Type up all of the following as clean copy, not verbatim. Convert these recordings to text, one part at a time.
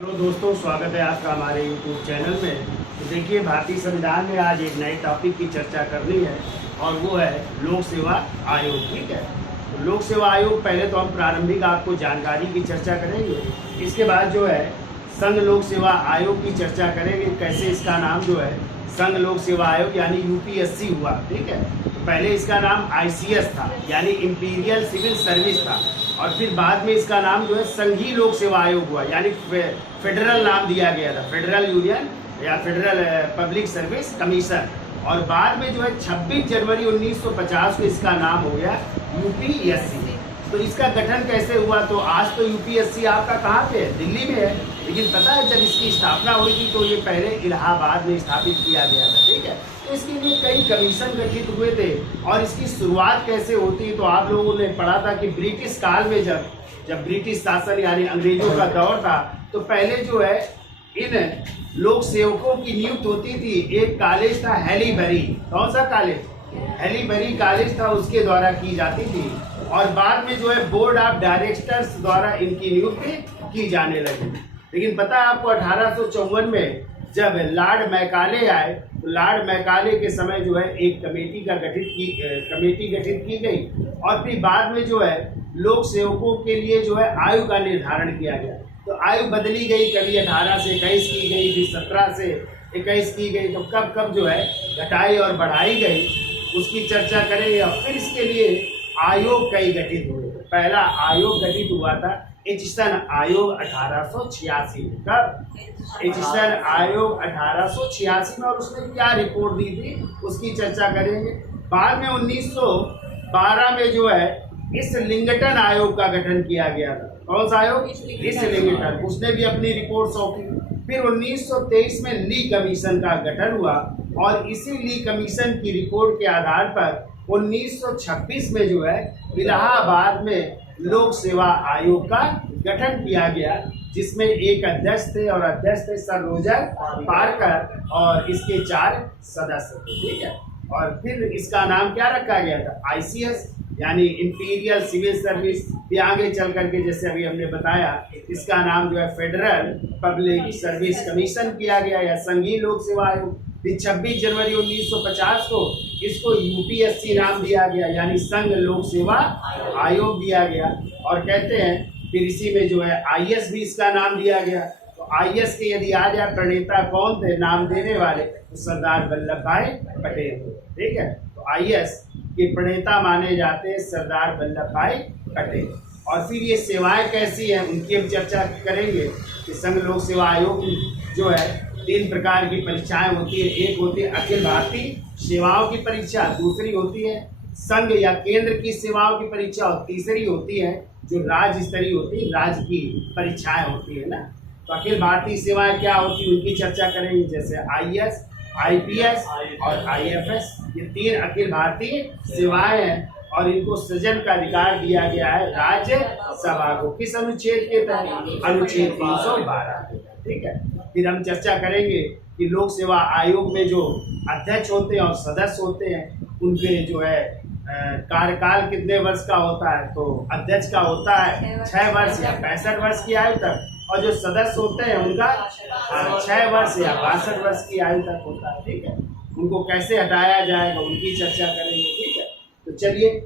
Hello दोस्तों, स्वागत है आपका हमारे YouTube चैनल में। तो देखिए, भारतीय संविधान में आज एक नए टॉपिक की चर्चा करनी है और वो है लोक सेवा आयोग। ठीक है, तो लोक सेवा आयोग पहले तो हम प्रारंभिक आपको जानकारी की चर्चा करेंगे। इसके बाद जो है संघ लोक सेवा आयोग की चर्चा करेंगे, कैसे इसका नाम जो है संघ लोक सेवा आयोग यानी यूपीएससी हुआ। ठीक है, तो पहले इसका नाम आईसीएस था यानी इंपीरियल सिविल सर्विस था, और फिर बाद में इसका नाम जो है संघीय लोक सेवा आयोग हुआ यानी फेडरल नाम दिया गया था, फेडरल यूनियन या फेडरल पब्लिक सर्विस कमीशन। और बाद में जो है 26 जनवरी 1950 को इसका नाम हो गया यूपीएससी। तो इसका गठन कैसे हुआ? तो आज तो यूपीएससी आपका कहाँ पे है? दिल्ली में है, लेकिन पता है जब इसकी स्थापना हुई थी तो ये पहले इलाहाबाद में स्थापित किया गया था। ठीक है, तो इसके लिए कई कमीशन गठित हुए थे। और इसकी शुरुआत कैसे होती है तो आप लोगों ने पढ़ा था कि ब्रिटिश काल में जब ब्रिटिश शासन यानी अंग्रेजों का दौर था, तो पहले जो है इन लोक सेवकों की नियुक्ति होती थी। एक कॉलेज था हैलीबरी, कौन सा कॉलेज? हैलीबरी कॉलेज था, उसके द्वारा की जाती थी। और बाद में जो है बोर्ड ऑफ डायरेक्टर्स द्वारा इनकी नियुक्ति की जाने लगी। लेकिन पता है आपको 1854 में जब लॉर्ड मैकाले आए, तो लॉर्ड मैकाले के समय जो है एक कमेटी गठित की गई। और फिर बाद में जो है लोक सेवकों के लिए जो है आयु का निर्धारण किया गया। तो आयु बदली गई, कभी 18 से 21 की गई, फिर 17 से 21 की गई। तो कब कब जो है घटाई और बढ़ाई गई उसकी चर्चा करेंगे। और फिर इसके लिए आयोग कई गठित हुए। पहला आयोग गठित हुआ था एचिसन आयोग 1886 में। कब? एचिसन आयोग 1886 में। और उसने क्या रिपोर्ट दी थी उसकी चर्चा करेंगे। बाद में 1912 में जो है इस लिंगटन आयोग का गठन किया गया था। कौन सा आयोग? इस लिंगटन, उसने भी अपनी रिपोर्ट सौंपी। फिर 1923 में ली कमीशन का गठन हुआ और इसी ली कमीशन की रिपोर्ट के आधार पर 1926 में जो है इलाहाबाद में लोक सेवा आयोग का गठन किया गया, जिसमें एक अध्यक्ष थे और अध्यक्ष थे सर रोजर पार्कर और इसके 4 सदस्य थे। ठीक है, और फिर इसका नाम क्या रखा गया था? आईसीएस यानी इंपीरियल सिविल सर्विस। भी आगे चल करके जैसे अभी हमने बताया इसका नाम जो है फेडरल पब्लिक सर्विस कमीशन किया गया या संघीय लोक सेवा आयोग। फिर 26 जनवरी 1950 को इसको यूपीएससी नाम दिया गया यानी संघ लोक सेवा आयोग दिया गया। और कहते हैं फिर इसी में जो है आईएएस भी इसका नाम दिया गया। तो आईएएस के यदि आ जाए प्रणेता कौन थे नाम देने वाले, तो सरदार वल्लभ भाई पटेल थे। ठीक है, तो आईएएस के प्रणेता माने जाते हैं सरदार वल्लभ भाई पटेल। और फिर ये सेवाएं कैसी हैं उनकी हम चर्चा करेंगे कि संघ लोक सेवा आयोग जो है 3 प्रकार की परीक्षाएं होती है। एक होती है अखिल भारतीय सेवाओं की परीक्षा, दूसरी होती है संघ या केंद्र की सेवाओं की परीक्षा, और तीसरी होती है जो राज्य स्तरीय होती है, राज्य की परीक्षाएं होती है ना। तो अखिल भारतीय सेवाएं क्या होती है उनकी चर्चा करेंगे, जैसे आईएएस, आईपीएस और आईएफएस। ये 3 अखिल भारतीय सेवाएं हैं और इनको सृजन का अधिकार दिया गया है राज्यसभा को। किस अनुच्छेद के तहत? अनुच्छेद 312। ठीक है, फिर हम चर्चा करेंगे कि लोक सेवा आयोग में जो अध्यक्ष होते हैं और सदस्य होते हैं उनके जो है कार्यकाल कितने वर्ष का होता है? तो अध्यक्ष का होता है 6 वर्ष या 65 वर्ष की आयु तक, और जो सदस्य होते हैं उनका 6 वर्ष या 62 वर्ष की आयु तक होता है। ठीक है, उनको कैसे हटाया जाएगा उनकी चर्चा करेंगे। ठीक है, तो चलिए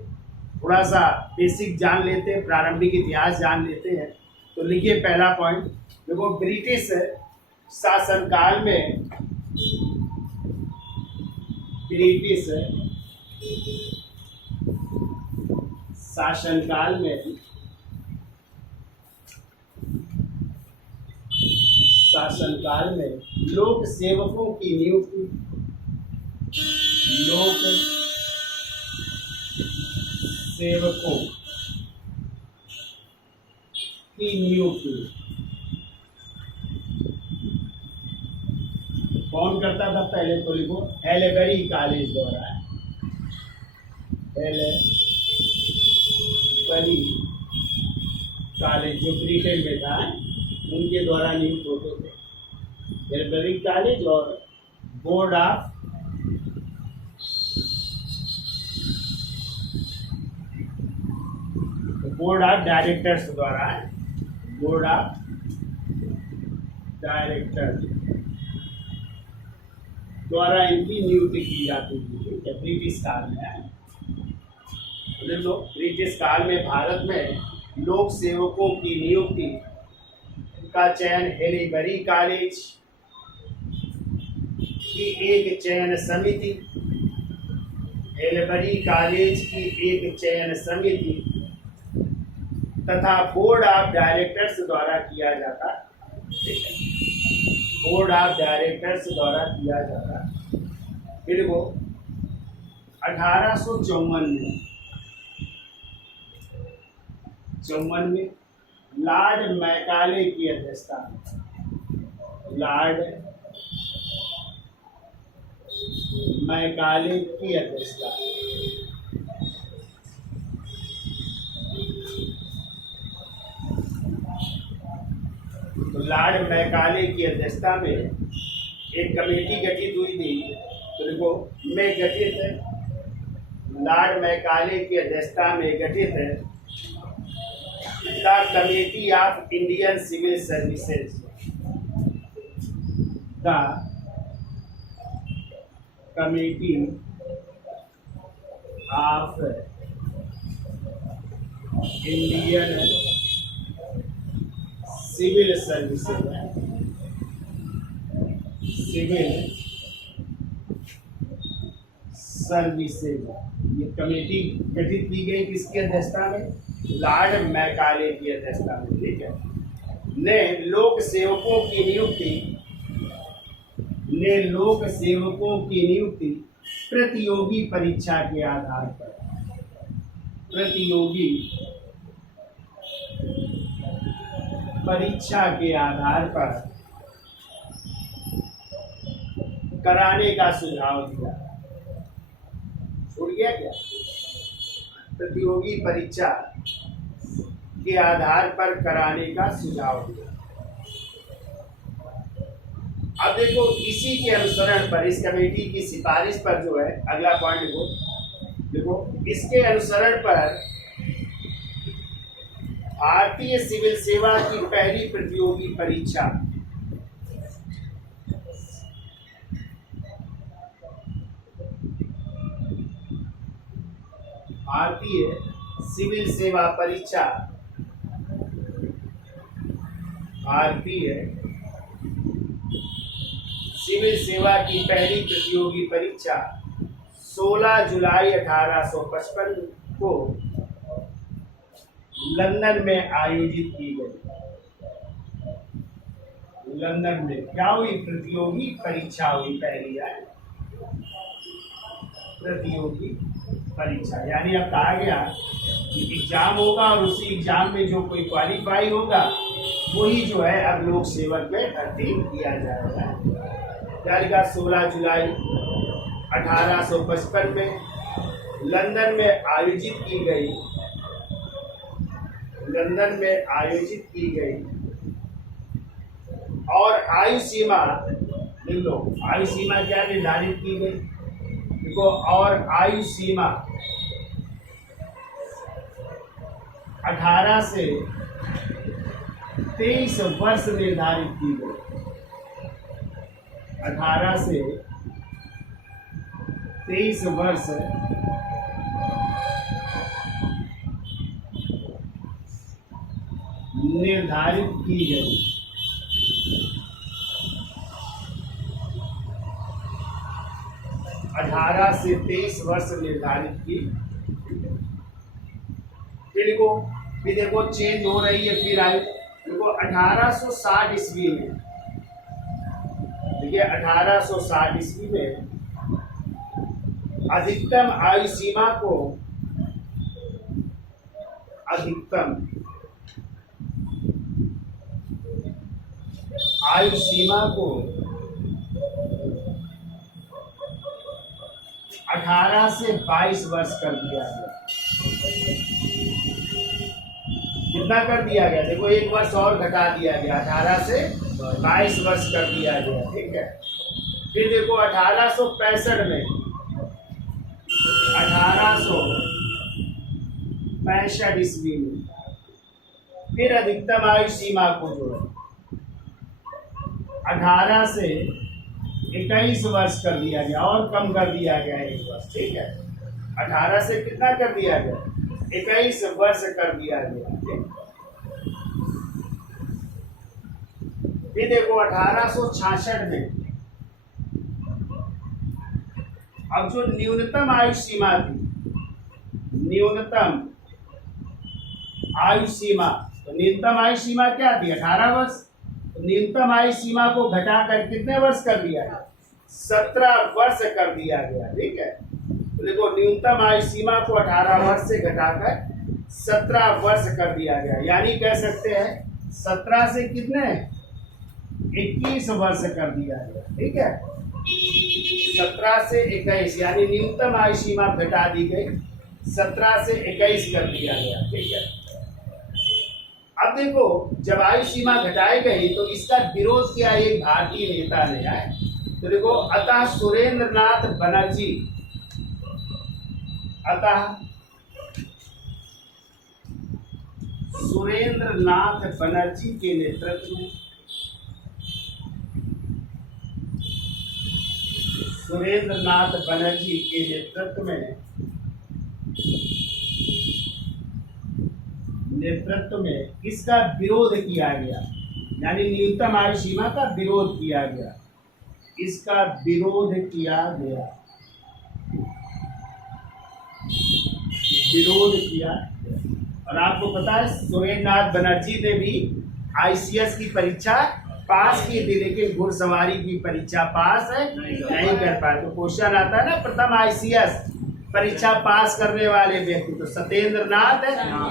थोड़ा सा बेसिक जान लेते हैं, प्रारंभिक इतिहास जान लेते हैं। तो लिखिए पहला पॉइंट, देखो ब्रिटिश शासनकाल में लोक सेवकों की नियुक्ति कौन करता था? पहले तो लिखो हैलीबरी कॉलेज द्वारा, हैलीबरी कॉलेज जो ब्रिटेन में था उनके द्वारा नियुक्त होते थे। हैलीबरी कॉलेज और बोर्ड ऑफ डायरेक्टर्स द्वारा, बोर्ड ऑफ डायरेक्टर द्वारा इनकी नियुक्ति की जाती थी। ठीक है, ब्रिटिश काल में है। तो ब्रिटिश काल में भारत में लोक सेवकों की नियुक्ति का चयन हेलीबरी कॉलेज की एक चयन समिति, हेलीबरी कॉलेज की एक चयन समिति तथा बोर्ड ऑफ डायरेक्टर्स द्वारा किया जाता। बोर्ड ऑफ डायरेक्टर्स द्वारा किया जाता। फिर वो 1854 में लॉर्ड मैकाले की अध्यक्षता में, लॉर्ड मैकाले की अध्यक्षता, तो लॉर्ड मैकाले की अध्यक्षता में एक कमेटी गठित हुई थी। तो देखो में गठित है, लॉर्ड मैकाले की अध्यक्षता में गठित है the committee of Indian civil services, the committee of Indian civil services, civil services, ये कमेटी गठित की गई किसकी अध्यक्षता में? लॉर्ड मैकाले की अध्यक्षता में। ठीक है, ने लोक सेवकों की नियुक्ति प्रतियोगी परीक्षा के आधार पर, प्रतियोगी परीक्षा के आधार पर कराने का सुझाव दिया। छूट गया क्या? प्रतियोगी परीक्षा के आधार पर कराने का सुझाव दिया। अब देखो इसी के अनुसरण पर, इस कमेटी की सिफारिश पर जो है अगला पॉइंट देखो इसके अनुसरण पर भारतीय सिविल सेवा की पहली प्रतियोगी परीक्षा भारतीय सिविल सेवा परीक्षा, भारतीय सिविल सेवा की पहली प्रतियोगी परीक्षा 16 जुलाई 1855 को लंदन में आयोजित की गई। लंदन में क्या हुई? प्रतियोगी परीक्षा हुई पहली है, प्रतियोगी परीक्षा। यानी अब कहा गया कि एग्जाम होगा और उसी एग्जाम में जो कोई क्वालिफाई होगा वही जो है अब लोक सेवक में भर्ती किया जाएगा। तारीख 16 जुलाई 1855 में लंदन में आयोजित की गई, लंदन में आयोजित की गई। और आयु सीमा लिख लो, आयु सीमा क्या निर्धारित की गई? देखो, और आयु सीमा 18 से 23 वर्ष निर्धारित की गई। 18 से 23 वर्ष निर्धारित की गई। अठारह से 23 वर्ष निर्धारित की। फिर देखो चेंज हो रही है। फिर आयु देखो 1860 ईस्वी में, देखिए 1860 ईस्वी में अधिकतम आयु सीमा को, अधिकतम आयु सीमा को 18 से 22 वर्ष कर दिया गया। कितना कर दिया गया? देखो 1 वर्ष और घटा दिया गया, 18 से 22 वर्ष कर दिया गया। ठीक है, फिर देखो 1865 में, 1865 ईस्वी में फिर अधिकतम आयु सीमा को जो है 18 से 21 वर्ष कर दिया गया और कम कर दिया गया 1 वर्ष, ठीक है। 18 से कितना कर दिया गया, 21 वर्ष कर दिया गया, ठीक। ये देखो 1866 में अब जो न्यूनतम आयु सीमा थी, न्यूनतम आयु सीमा, तो न्यूनतम आयु सीमा क्या थी, 18 वर्ष। तो न्यूनतम आयु सीमा को घटाकर कितने वर्ष कर दिया गया, 17 वर्ष कर दिया गया, ठीक है। तो देखो न्यूनतम आयु सीमा को 18 वर्ष से घटाकर 17 वर्ष कर दिया गया, यानी कह सकते हैं 17 से कितने 21 वर्ष कर दिया गया, ठीक है। 17 से 21 यानी न्यूनतम आयु सीमा घटा दी गई, 17 से 21 कर दिया गया, ठीक है। अब देखो जब आयु सीमा घटाई गई तो इसका विरोध किया एक भारतीय नेता ने आए, तो देखो अतः सुरेंद्र नाथ बनर्जी, अतः सुरेंद्र नाथ बनर्जी के नेतृत्व में, सुरेंद्र नाथ बनर्जी के नेतृत्व में इसका विरोध किया गया, यानी न्यूनतम आयु सीमा का विरोध किया गया, इसका विरोध किया गया, विरोध किया। और आपको पता है सुरेंद्र नाथ बनर्जी ने भी ICS की परीक्षा पास की थी, लेकिन घुड़सवारी की परीक्षा पास है नहीं कर पाए। तो क्वेश्चन आता है ना, प्रथम ICS परीक्षा पास करने वाले व्यक्ति तो सत्येंद्र नाथ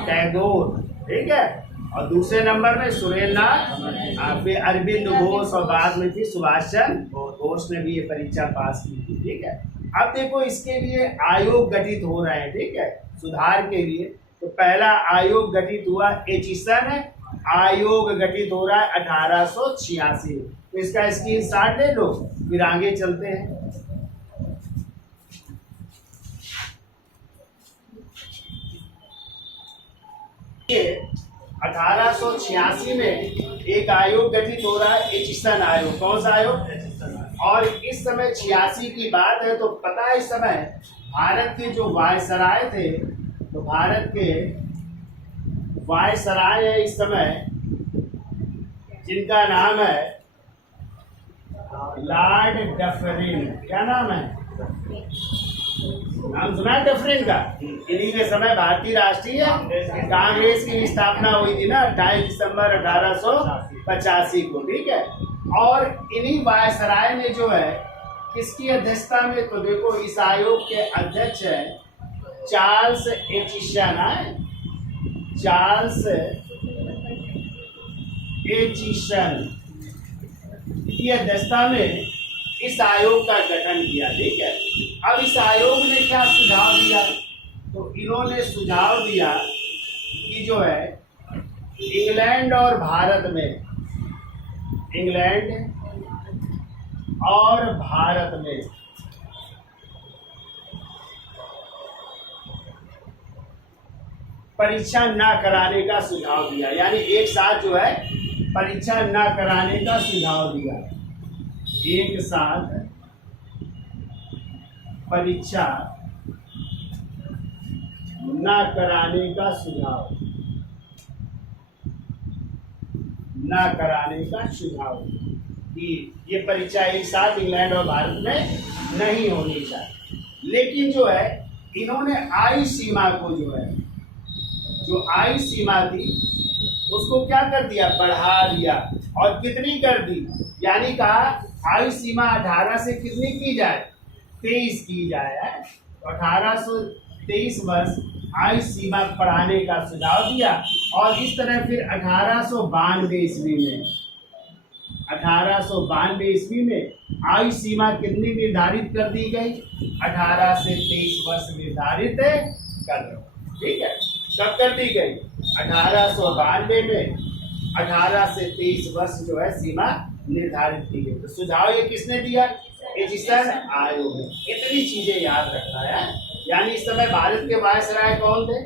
टैगोर, ठीक है। और दूसरे नंबर में सुरेंद्र नाथ, फिर अरविंद घोष और बाद में फिर सुभाष चंद्र घोष ने भी ये परीक्षा पास की थी, ठीक है। अब देखो इसके लिए आयोग गठित हो रहे हैं, ठीक है, सुधार के लिए। तो पहला आयोग गठित हुआ एचिसन आयोग गठित हो रहा है 1886। तो इसका स्क्रीनशॉट ले लो, फिर आगे चलते हैं। 1886 में एक आयोग गठित हो रहा है, एचिसन आयोग। कौन सा आयोग? और इस समय 86 की बात है, तो पता है इस समय भारत के जो वायसराय थे, तो भारत के वायसराय है इस समय, जिनका नाम है लॉर्ड डफरिन। क्या नाम है? नाम सुना है डफरिन का? इन्हीं के समय भारतीय राष्ट्रीय कांग्रेस की स्थापना हुई थी ना, 28 दिसंबर 1885 को, ठीक है। और इन्हीं वायसराय ने जो है किसकी अध्यक्षता में, तो देखो इस आयोग के अध्यक्ष है चार्ल्स एचिसन है, चार्ल्स एचिसन की अध्यक्षता में इस आयोग का गठन किया, ठीक है। अब इस आयोग ने क्या सुझाव दिया, तो इन्होंने सुझाव दिया कि जो है इंग्लैंड और भारत में, इंग्लैंड और भारत में परीक्षा न कराने का सुझाव दिया, यानी एक साथ जो है परीक्षा न कराने का सुझाव दिया, एक साथ परीक्षा न कराने का सुझाव, न कराने का सुझाव कि ये परीक्षा एक साथ इंग्लैंड और भारत में नहीं होनी चाहिए। लेकिन जो है इन्होंने आयु सीमा को जो है, जो आयु सीमा थी उसको क्या कर दिया, बढ़ा दिया। और कितनी कर दी, यानी कहा आयु सीमा 18 से कितनी की जाए, 23 की जाए। 1823 वर्ष आयु सीमा बढ़ाने का सुझाव दिया। और इस तरह फिर 1892 ईस्वी में, 1892 ईस्वी में आयु सीमा कितनी निर्धारित कर दी गई, 18 से 23 वर्ष निर्धारित कर दो, ठीक है। कब कर दी गई, 1892 में 18 से 23 वर्ष जो है सीमा निर्धारित की गई। तो सुझाव ये किसने दिया, एचिसन आयोग ने। इतनी चीजें याद रखना है। यानी इस समय भारत के वायसराय कौन थे,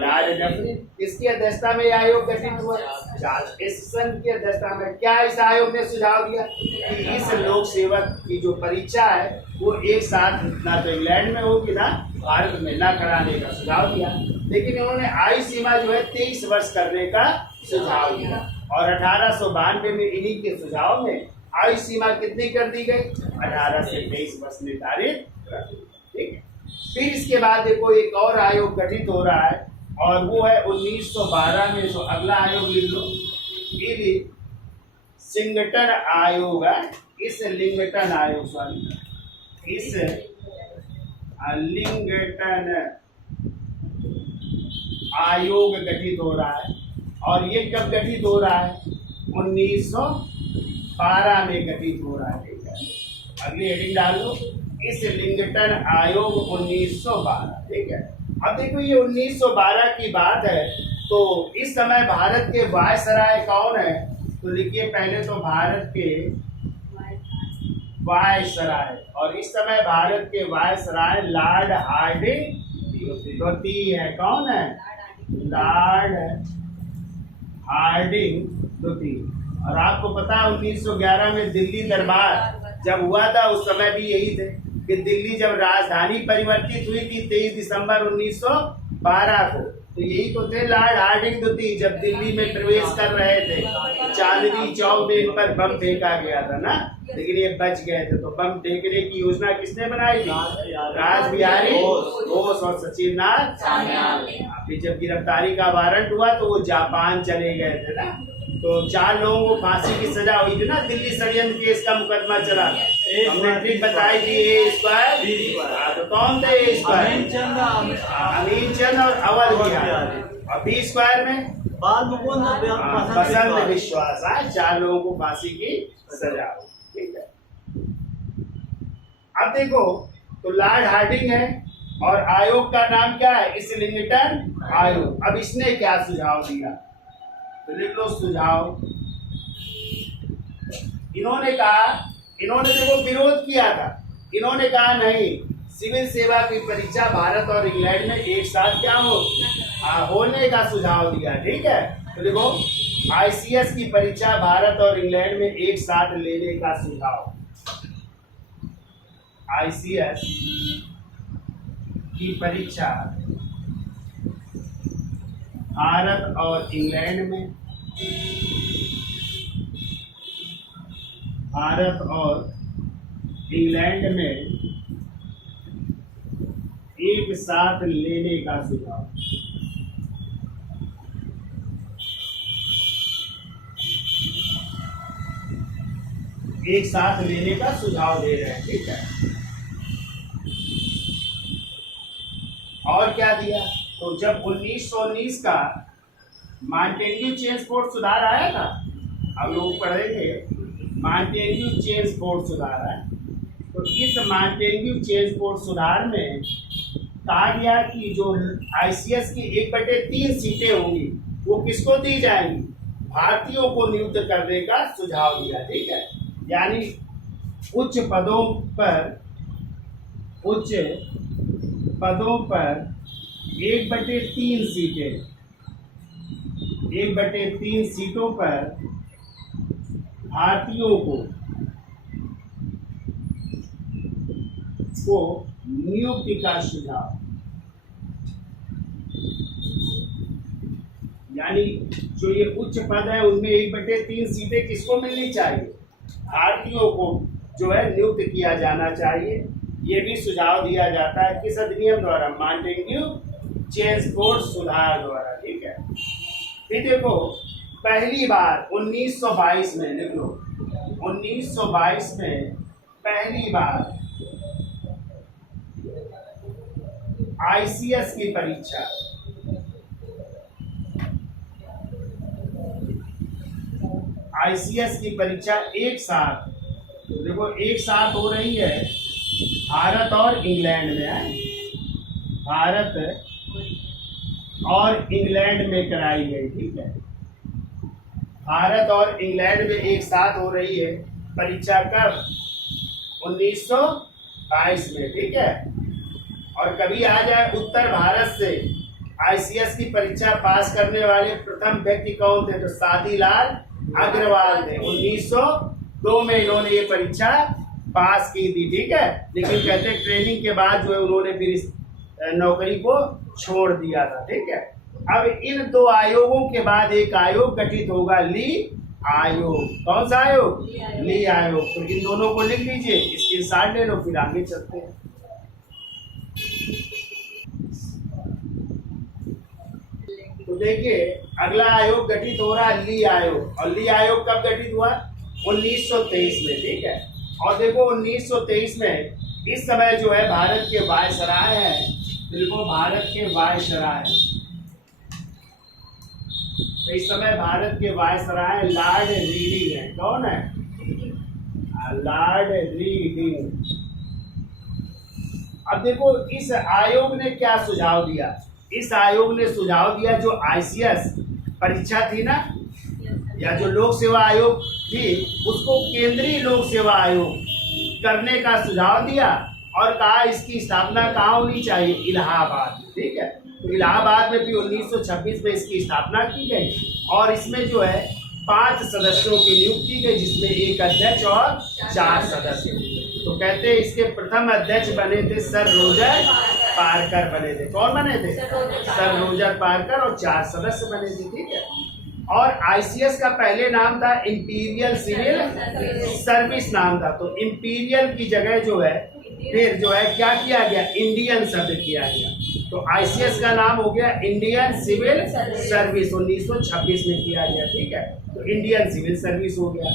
लॉर्ड डफरिन। इसकी अध्यक्षता में आयोग गठित हुआ, चार्ल्स एचिसन की अध्यक्षता में। क्या इस आयोग ने सुझाव दिया, कि इस लोक सेवक की जो परीक्षा है वो एक साथ ना तो इंग्लैंड में होगी ना भारत में ना कराने का सुझाव दिया। लेकिन उन्होंने आयु सीमा जो है 23 वर्ष करने का सुझाव दिया और 1892 में इन्हीं के सुझाव में आयु सीमा कितनी कर दी गई, 18 से 23 वर्ष निर्धारित कर दी। ठीक है, फिर इसके बाद देखो एक और आयोग गठित हो रहा है और वो है 1912 में। तो अगला आयोग लिख लो, ये भी सिंगटन आयोग है। इस लिंगटन आयोग इस लिंगटन आयोग गठित हो रहा है और ये कब गठित हो रहा है, 1912 में गठित हो रहा है। ठीक है, अगली हेडिंग डाल लो, इस लिंगटन आयोग 1912। ठीक है, अब देखो ये 1912 की बात है तो इस समय भारत के वायसराय कौन है, तो लिखिए पहले तो भारत के वायसराय, और इस समय भारत के वायसराय लॉर्ड हार्डिंग द्वितीय है। कौन है, लॉर्ड हार्डिंग द्वितीय। और आपको पता है 1911 में दिल्ली दरबार जब हुआ था उस समय भी यही थे कि दिल्ली जब राजधानी परिवर्तित हुई थी 23 दिसंबर 1912 को, तो यही तो थे लॉर्ड हार्डिंग द्वितीय जब दिल्ली में प्रवेश कर रहे थे। चांदनी चौक में इन पर बम फेंका गया था ना, लेकिन ये बच गए थे। तो बम फेंकने की योजना किसने बनाई थी, रासबिहारी बोस और सचिन नाथ सान्याल। फिर जब गिरफ्तारी का वारंट हुआ तो वो जापान चले गए थे ना। तो 4 लोगों को फांसी की सजा हुई थी ना, दिल्ली षड्यंत्र केस का मुकदमा चला। हमने ट्रिक बताई थी ए स्क्वायर, तो कौन थे ए स्क्वायर, अमीनचंद और अवध बिहारी। और बी स्क्वायर में बसंत विश्वास। 4 लोगों को फांसी की सजा हुई। ठीक है, अब देखो तो लॉर्ड हार्डिंग है और आयोग का नाम क्या है, इस लिंगटन आयोग। अब इसने क्या सुझाव दिया, तो लिख लो सुझाव। इन्होंने देखो विरोध किया था, इन्होंने कहा नहीं, सिविल सेवा की परीक्षा भारत और इंग्लैंड में एक साथ क्या होने का सुझाव दिया। ठीक है, तो देखो आईसीएस की परीक्षा भारत और इंग्लैंड में एक साथ लेने का सुझाव। आईसीएस की परीक्षा भारत और इंग्लैंड में, भारत और इंग्लैंड में एक साथ लेने का सुझाव। एक साथ लेने का सुझाव दे रहे हैं। ठीक है, और क्या दिया, तो जब 1919 का मॉन्टेग्यू चेम्सफोर्ड सुधार आया था, अब लोग पढ़ेंगे मॉन्टेग्यू चेम्सफोर्ड सुधार है, तो इस मॉन्टेग्यू चेम्सफोर्ड सुधार में कहा गया कि जो आईसीएस की 1/3 सीटें होंगी वो किसको दी जाएंगी, भारतीयों को नियुक्त करने का सुझाव दिया। ठीक है, यानी उच्च पदों पर 1/3 सीटें, 1/3 सीटों पर भारतीयों को नियुक्ति का सुझाव। यानी जो ये उच्च पद है उनमें 1/3 सीटें किसको मिलनी चाहिए, भारतीयों को जो है नियुक्त किया जाना चाहिए। ये भी सुझाव दिया जाता है किस अधिनियम द्वारा, मॉन्टेग्यू चेम्सफोर्ड सुधार द्वारा। ठीक है, फिर देखो पहली बार 1922 में, लिख लो 1922 में पहली बार आईसीएस की परीक्षा, आईसीएस की परीक्षा एक साथ, देखो एक साथ हो रही है भारत और इंग्लैंड में है, भारत और इंग्लैंड में कराई गई। ठीक है, भारत और इंग्लैंड में एक साथ हो रही है परीक्षा कब, 1922 में। ठीक है, और कभी आ जाए उत्तर भारत से आईसीएस की परीक्षा पास करने वाले प्रथम व्यक्ति कौन थे, तो शादीलाल अग्रवाल थे, 2002 में इन्होंने ये परीक्षा पास की थी, ठीक है। लेकिन कहते हैं ट्रेनिंग के बाद जो है उन्होंने फिर इस नौकरी को छोड़ दिया था, ठीक है। अब इन दो आयोगों के बाद एक आयोग गठित होगा, ली आयोग। कौन सा आयोग? ली आयोग। तो इन दोनों को लिख लीजिए, इसके साथ ले लो, फिर आगे चलते हैं। तो देखिए अगला आयोग गठित हो रहा है ली आयोग। और ली आयोग कब गठित हुआ? 1923 में, ठीक है। और देखो 1923 में इस समय जो है भारत के वायसराय है, देखो भारत के वायसराय, तो इस समय भारत के वायसराय लॉर्ड रीडिंग है। कौन है? Lord reading. अब देखो इस आयोग ने क्या सुझाव दिया? इस आयोग ने सुझाव दिया जो आईसीएस परीक्षा थी ना, या जो लोक सेवा आयोग थी, उसको केंद्रीय लोक सेवा आयोग करने का सुझाव दिया और कहा इसकी स्थापना कहाँ होनी चाहिए? इलाहाबाद में, ठीक है। तो इलाहाबाद में भी 1926 में इसकी स्थापना की गई और इसमें जो है 5 सदस्यों की नियुक्ति की गई, जिसमें एक अध्यक्ष और 4 सदस्य। तो कहते हैं इसके प्रथम अध्यक्ष बने थे सर रोजर पारकर बने थे। कौन बने थे? सर रोजर पारकर, और 4 सदस्य बने थे, ठीक है। और आईसीएस का पहले नाम था इंपीरियल सिविल सर्विस नाम था। तो इंपीरियल की जगह जो है फिर जो है क्या किया गया? इंडियन शब्द किया गया। तो आईसीएस का नाम हो गया इंडियन सिविल सर्विस, 1926 में किया गया, ठीक है। तो इंडियन सिविल सर्विस हो गया।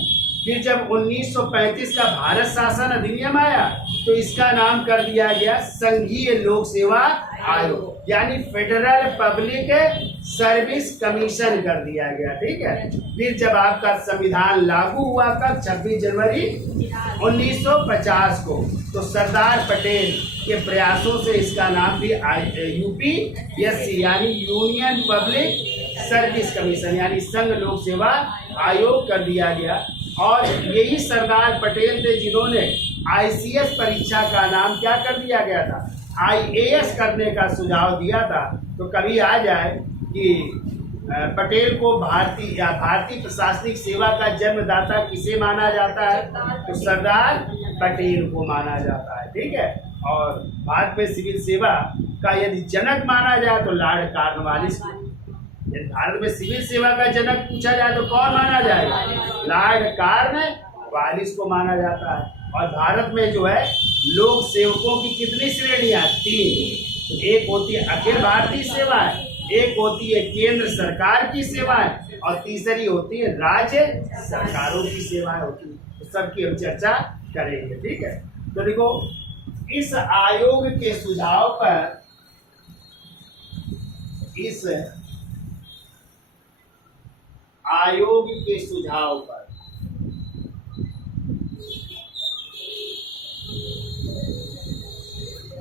फिर जब 1935 का भारत शासन अधिनियम आया तो इसका नाम कर दिया गया संघीय लोक सेवा आयोग, यानी फेडरल पब्लिक सर्विस कमीशन कर दिया गया, ठीक है। फिर जब आपका संविधान लागू हुआ कब? 26 जनवरी 1950 को, तो सरदार पटेल के प्रयासों से इसका नाम भी यूपीएससी यानी यूनियन पब्लिक सर्विस कमीशन यानी संघ लोक सेवा आयोग कर दिया गया। और यही सरदार पटेल थे जिन्होंने आईसीएस परीक्षा का नाम क्या कर दिया गया था? आईएएस करने का सुझाव दिया था। तो कभी आ जाए कि पटेल को भारतीय प्रशासनिक सेवा का जन्मदाता किसे माना जाता है? तो सरदार पटेल को माना जाता है, ठीक है। और भारत में सिविल सेवा का यदि जनक माना जाए तो लॉर्ड कॉर्नवालिस को। यदि भारत में सिविल सेवा का जनक पूछा जाए तो कौन माना जाएगा? लॉर्ड कॉर्नवालिस को माना जाता है। और भारत में जो है लोक सेवकों की कितनी श्रेणियां? 3। एक होती है अखिल भारतीय सेवाएं, एक होती है केंद्र सरकार की सेवाएं, और तीसरी होती है राज्य सरकारों की सेवाएं होती है। तो सबकी हम चर्चा करेंगे, ठीक है। तो देखो इस आयोग के सुझाव पर, इस आयोग के सुझाव पर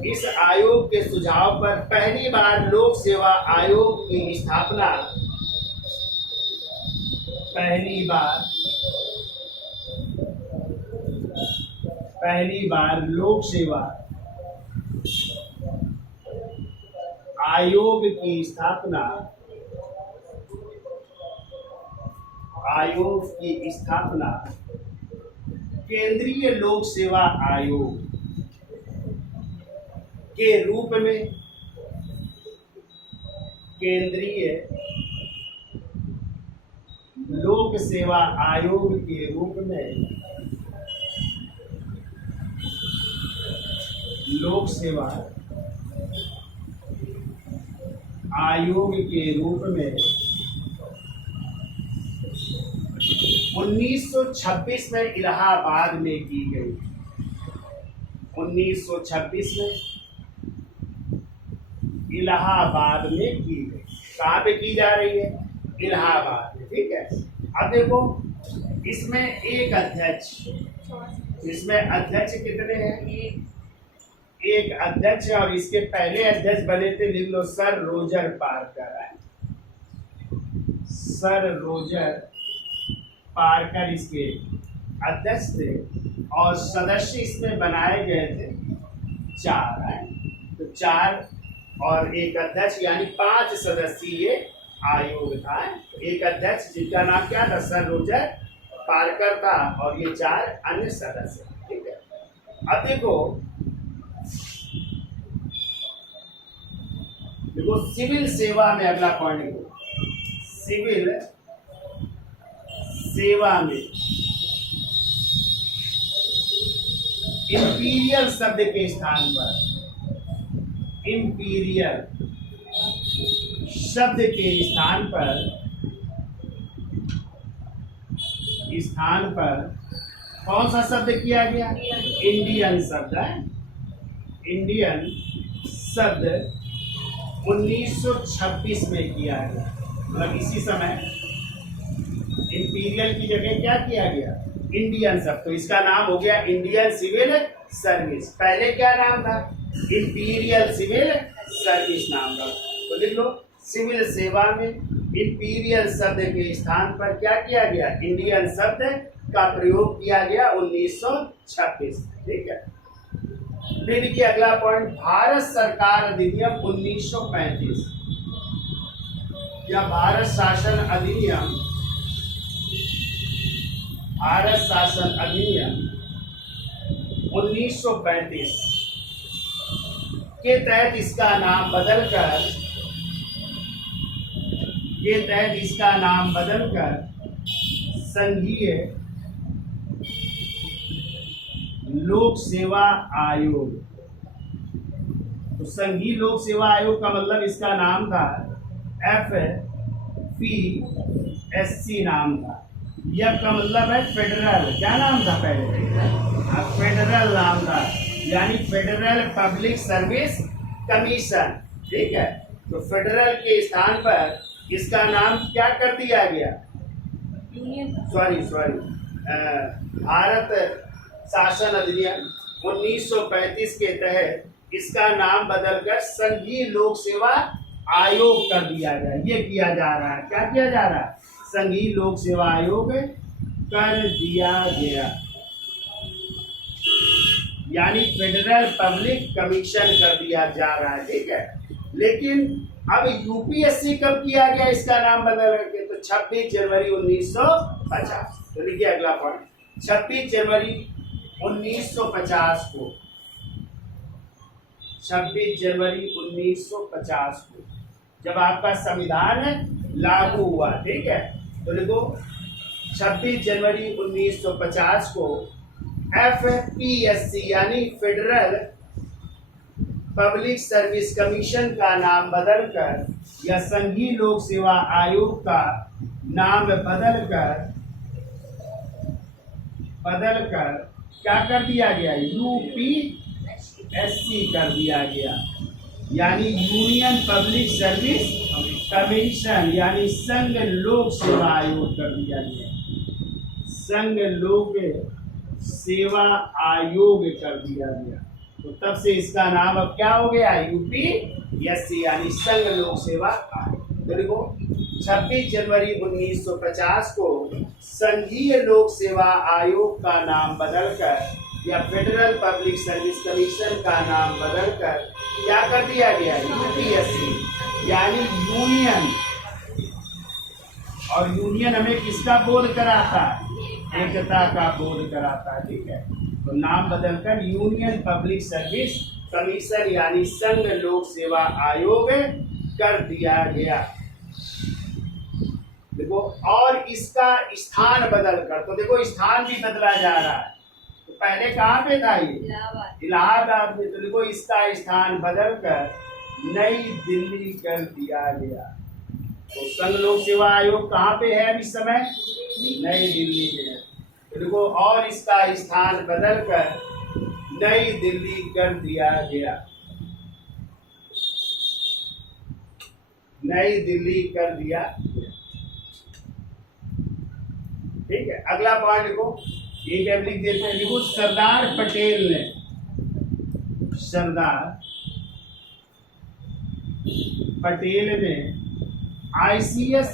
इस आयोग के सुझाव पर पहली बार लोक सेवा आयोग की स्थापना, पहली बार लोक सेवा आयोग की स्थापना केंद्रीय लोक सेवा आयोग के रूप में, केंद्रीय लोक सेवा आयोग के रूप में, लोक सेवा आयोग के रूप में 1926 में इलाहाबाद में की गई। 1926 में इलाहाबाद में की गई। कहाँ पे की जा रही है? इलाहाबाद में, ठीक है। अब देखो इसमें एक अध्यक्ष, इसमें अध्यक्ष कितने हैं? एक अध्यक्ष, और इसके पहले अध्यक्ष बने थे, लिख लो, सर रोजर पारकर है। सर रोजर पारकर इसके अध्यक्ष थे और सदस्य इसमें बनाए गए थे 4 हैं। तो 4 और एक अध्यक्ष यानी 5 सदस्यीय आयोग था। एक अध्यक्ष जिनका नाम क्या था? सर रोजर पारकर था और ये 4 अन्य सदस्य। ठीक है, अब देखो सिविल सेवा में अगला पॉइंट देखो, सिविल सेवा में इंपीरियल शब्द के स्थान पर, इंपीरियल शब्द के स्थान पर कौन सा शब्द किया गया? इंडियन शब्द है। इंडियन शब्द 1926 में किया गया, मतलब इसी समय इंपीरियल की जगह क्या किया गया? इंडियन शब्द। तो इसका नाम हो गया इंडियन सिविल सर्विस। पहले क्या नाम था? इंपीरियल सिविल सर्विस नाम था। तो लिख लो, सिविल सेवा में इंपीरियल शब्द के स्थान पर क्या किया गया? इंडियन शब्द का प्रयोग किया गया 1926। ठीक है, फिर देखिए अगला पॉइंट, भारत सरकार अधिनियम 1935 या भारत शासन अधिनियम, भारत शासन अधिनियम 1935 के तहत इसका नाम बदलकर संघीय लोक सेवा आयोग। तो संघीय लोक सेवा आयोग का मतलब इसका नाम था FPSC नाम था। यह का मतलब है फेडरल, क्या नाम था पहले? फेडरल नाम था, यानी फेडरल पब्लिक सर्विस कमीशन। ठीक है, तो फेडरल के स्थान पर इसका नाम क्या कर दिया गया? भारत शासन अधिनियम 1935 के तहत इसका नाम बदलकर संघीय लोक सेवा आयोग कर दिया गया। ये किया जा रहा है, क्या किया जा रहा है? संघीय लोक सेवा आयोग कर दिया गया, यानी फेडरल पब्लिक कमीशन कर दिया जा रहा है। ठीक है, लेकिन अब यूपीएससी कब किया गया इसका नाम बदल करके? तो 26 जनवरी 1950। तो लिखिए अगला पॉइंट, 26 जनवरी 1950 को, 26 जनवरी 1950 को जब आपका संविधान लागू हुआ। ठीक है, तो देखो 26 जनवरी 1950 को FPSC यानी फेडरल पब्लिक सर्विस कमीशन का नाम बदलकर या संघीय लोक सेवा आयोग का नाम बदलकर क्या कर दिया गया? UPSC कर दिया गया, यानी यूनियन पब्लिक सर्विस कमीशन, यानी संघ लोक सेवा आयोग कर दिया गया, संघ लोक सेवा आयोग कर दिया गया। तो तब से इसका नाम अब क्या हो गया? UPSC यानी संघ लोक सेवा आयोग। तो देखो 26 जनवरी 1950 को संघीय लोक सेवा आयोग का नाम बदलकर या फेडरल पब्लिक सर्विस कमीशन का नाम बदलकर क्या कर दिया गया? UPSC यानी यूनियन। और यूनियन हमें किसका बोध कराता है? एकता का बोध कराता है। ठीक है, तो नाम बदलकर यूनियन पब्लिक सर्विस कमीशन यानी संघ लोक सेवा आयोग कर दिया गया। देखो, और इसका स्थान बदलकर, तो देखो स्थान भी बदला जा रहा है। तो पहले कहाँ पे था ये? इलाहाबाद में। तो देखो इसका स्थान बदलकर नई दिल्ली कर दिया गया। तो संघ लोक सेवा आयोग कहाँ पे है इस समय? नई दिल्ली में है। तो देखो, और इसका स्थान बदलकर नई दिल्ली कर दिया गया, नई दिल्ली कर दिया। ठीक है, अगला पॉइंट देखो, एक ऐप लिख देते हैं। देखो, सरदार पटेल ने ICS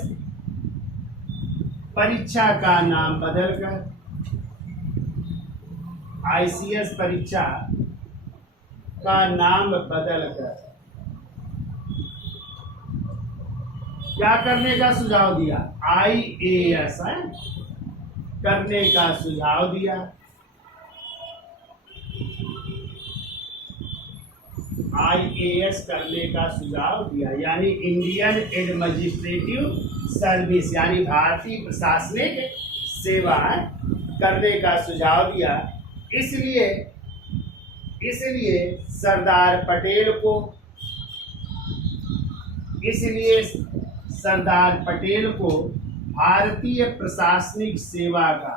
परीक्षा का नाम बदलकर, ICS परीक्षा का नाम बदलकर क्या करने का सुझाव दिया? IAS है, करने का सुझाव दिया। IAS करने का सुझाव दिया, यानी इंडियन एडमिनिस्ट्रेटिव सर्विस, यानी भारतीय प्रशासनिक सेवा करने का सुझाव दिया। इसलिए सरदार पटेल को भारतीय प्रशासनिक सेवा का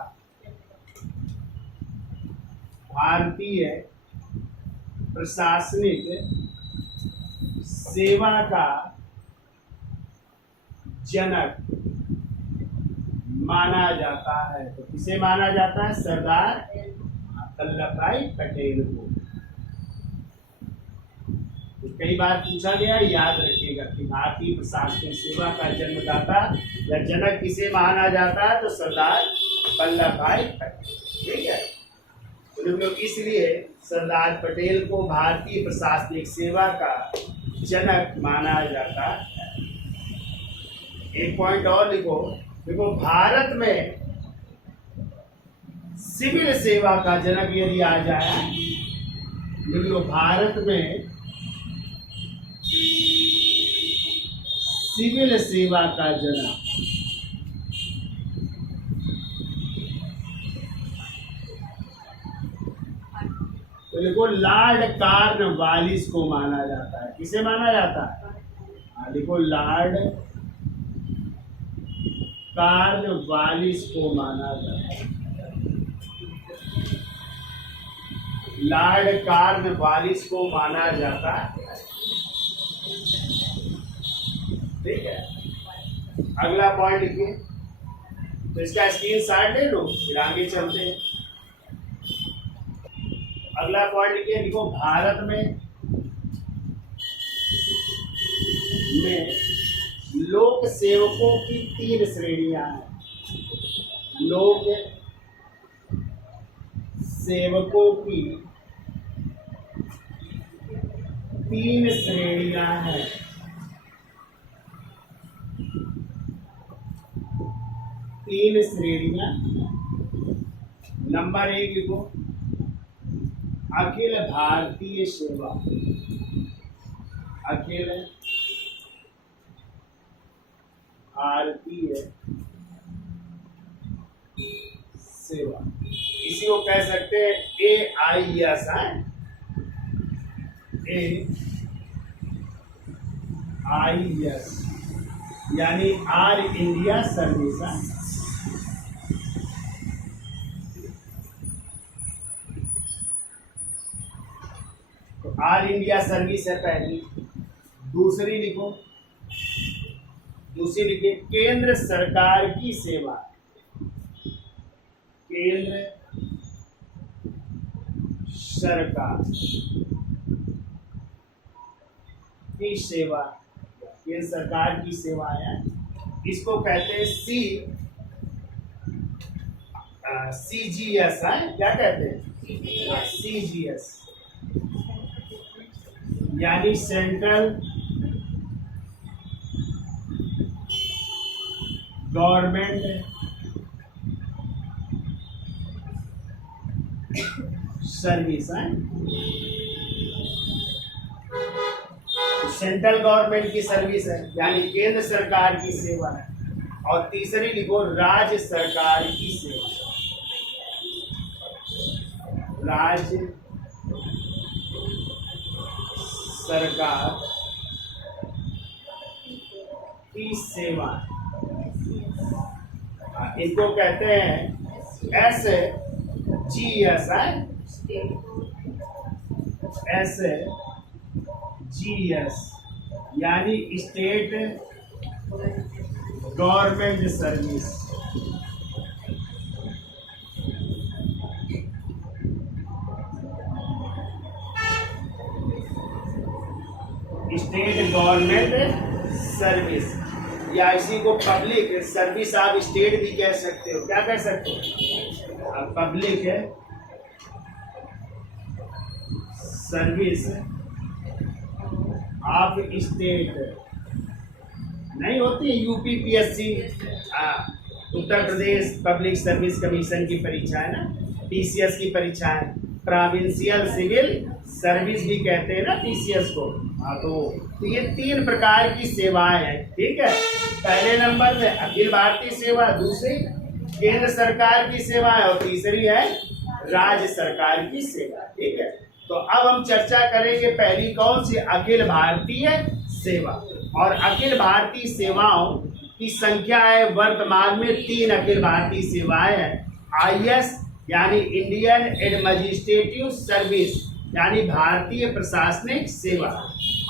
जनक माना जाता है। तो किसे माना जाता है? सरदार वल्लभ भाई पटेल को। तो कई बार पूछा गया, याद रखिएगा कि भारतीय प्रशासनिक सेवा का जन्मदाता या जनक किसे माना जाता है? तो सरदार वल्लभ भाई पटेल। ठीक है, तो इसलिए सरदार पटेल को भारतीय प्रशासनिक सेवा का जनक माना जाता है। एक पॉइंट और लिखो, देखो भारत में सिविल सेवा का जनक यदि आ जाए, देखो भारत में सिविल सेवा का जनक तो देखो लॉर्ड कॉर्नवालिस को माना जाता है। किसे माना जाता है? देखो लॉर्ड कॉर्नवालिस को माना जाता है। लॉर्ड कॉर्नवालिस को माना जाता है। ठीक है, अगला पॉइंट लिखिए। तो इसका स्क्रीनशॉट ले लो, फिर आगे चलते हैं। अगला पॉइंट लिखिए, लिखो भारत में लोक सेवकों की 3 श्रेणियां हैं। लोक सेवकों की 3 श्रेणियां हैं। नंबर 1 लिखो, अखिल भारतीय सेवा। अखिल भारतीय सेवा, इसी को कह सकते हैं AIS। AIS यानी ऑल इंडिया सर्विस। तो ऑल इंडिया सर्विस है पहली। दूसरी लिखिए केंद्र सरकार की सेवा। केंद्र सरकार की सेवा, केंद्र सरकार की सेवा है, इसको कहते हैं CGS है। क्या कहते हैं? CGS यानी सेंट्रल गवर्नमेंट सर्विस है। सेंट्रल गवर्नमेंट की सर्विस है, यानी केंद्र सरकार की सेवा है। और तीसरी लिखो राज्य सरकार की सेवा। राज्य सरकार की सेवा, इनको कहते हैं SGS है। SGS यानी state government service. State government service या इसी को पब्लिक सर्विस आप स्टेट भी कह सकते हो। क्या कह सकते हो? पब्लिक सर्विस ऑफ स्टेट नहीं होती है UPPSC Uttar Pradesh public service commission की परीक्षा है ना, पीसीएस की परीक्षा है, प्रोविंशियल सिविल सर्विस भी कहते हैं ना पीसीएस को। हाँ, तो ये 3 प्रकार की सेवाएं हैं, ठीक है। पहले नंबर पे अखिल भारतीय सेवा, दूसरी केंद्र सरकार की सेवा है और तीसरी है राज्य सरकार की सेवा, ठीक है। तो अब हम चर्चा करेंगे पहली कौन सी, अखिल भारतीय सेवा। और अखिल भारतीय सेवाओं की संख्या है वर्तमान में 3 अखिल भारतीय सेवाएं हैं। आईएएस यानी इंडियन एडमिनिस्ट्रेटिव सर्विस यानी भारतीय प्रशासनिक सेवा,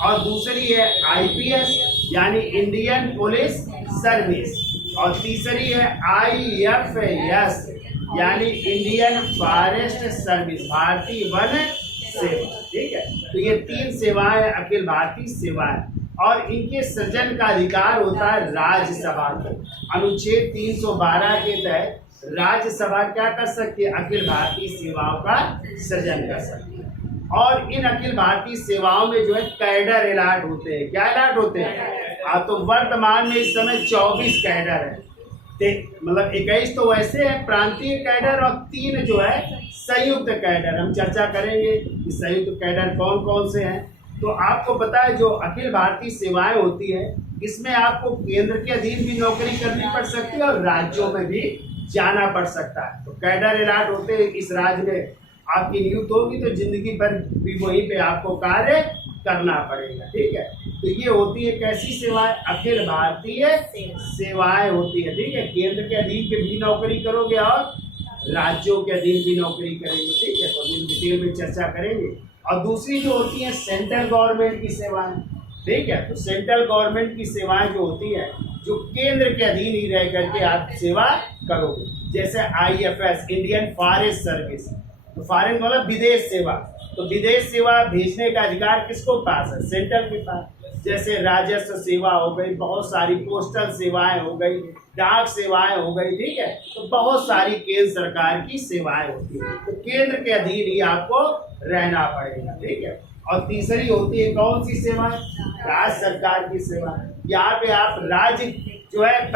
और दूसरी है आईपीएस यानी इंडियन पुलिस सर्विस, और तीसरी है आईएफएस यानी इंडियन फॉरेस्ट सर्विस भारतीय वन सेवा, ठीक है। तो ये 3 सेवाएं अखिल भारतीय सेवाएं, और इनके सृजन का अधिकार होता है राज्यसभा को। अनुच्छेद 312 के तहत राज्यसभा क्या कर सकती है, अखिल भारतीय सेवाओं का सृजन कर सकती है। और इन अखिल भारतीय सेवाओं में जो है कैडर अलॉट होते हैं। क्या अलॉट होते हैं? तो वर्तमान में इस समय 24 कैडर है, मतलब 21 तो वैसे है प्रांतीय कैडर और 3 जो है संयुक्त कैडर। हम चर्चा करेंगे कि संयुक्त कैडर कौन कौन से हैं। तो आपको पता है जो अखिल भारतीय सेवाएं होती है, इसमें आपको केंद्र के अधीन भी नौकरी करनी पड़ सकती है और राज्यों में भी जाना पड़ सकता है। तो कैडर अलॉट होते हैं, इस राज्य में आपकी नियुक्त होगी तो जिंदगी भर भी वहीं पे आपको कार्य करना पड़ेगा, ठीक है। तो ये होती है कैसी सेवाएं, अखिल भारतीय सेवाएं होती है, ठीक है। केंद्र के अधीन के भी नौकरी करोगे और राज्यों के अधीन भी नौकरी करेंगे, ठीक है। तो इन डिटेल में चर्चा करेंगे। और दूसरी जो होती है सेंट्रल गवर्नमेंट की सेवाएं, ठीक है। तो सेंट्रल गवर्नमेंट की सेवाएं जो होती है, जो केंद्र के अधीन ही रह करके आप सेवा करोगे, जैसे आईएफएस इंडियन फॉरेस्ट सर्विस, तो फॉरेन मतलब विदेश सेवा। तो विदेश सेवा भेजने का अधिकार किसको पास है, सेंट्रल के पास। जैसे राजस्व सेवा हो गई, बहुत सारी पोस्टल सेवाएं हो गई, डाक सेवाएं हो गई, ठीक है। तो बहुत सारी केंद्र सरकार की सेवाएं होती है, तो केंद्र के अधीन ही आपको रहना पड़ेगा, ठीक है। और तीसरी होती है कौन सी सेवा, राज्य सरकार की सेवा। यहाँ पे आप राज्य जो है